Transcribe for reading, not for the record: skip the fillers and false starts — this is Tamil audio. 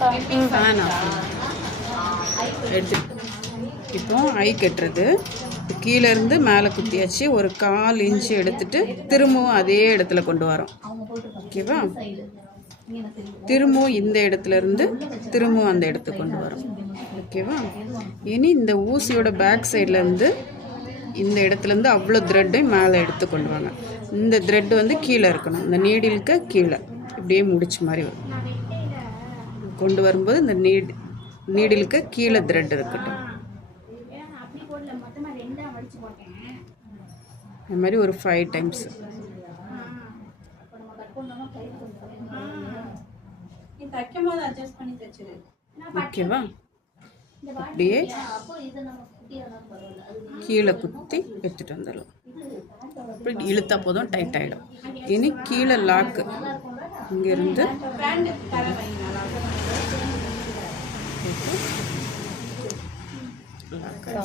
ஃபேன் ஆஃப் எடுத்து இப்போ ஐ கட்டுறது கீழே இருந்து மேலே குத்தியாச்சு. ஒரு 1/4 இன்ச்சு எடுத்துட்டு திரும்பவும் அதே இடத்துல கொண்டு வரோம். ஓகேவா? திரும்பவும் இந்த இடத்துல இருந்து திரும்பவும் அந்த இடத்துக்கு கொண்டு வரோம். ஓகேவா? இனி இந்த ஊசியோட பேக் சைடில் இருந்து இந்த இடத்துலேருந்து அவ்வளோ த்ரெட்டையும் மேலே எடுத்து கொண்டு வாங்க. இந்த த்ரெட் வந்து கீழே இருக்கணும். இந்த நீடிலுக்கு கீழே இப்படியே முடிச்ச மாதிரி வரும். கொண்டு வரும்போது இந்த நீடிலுக்கு கீழே த்ரெட் இருக்கட்டும். அது மாதிரி ஒரு 5 டைம்ஸ். ஓகேவா? அப்படியே கீழே குத்தி எடுத்துட்டு வந்துடலாம். அப்படி இழுத்தா போதும், டைட் ஆகிடும். இனி கீழே லாக்கு இங்கேருந்து லாக்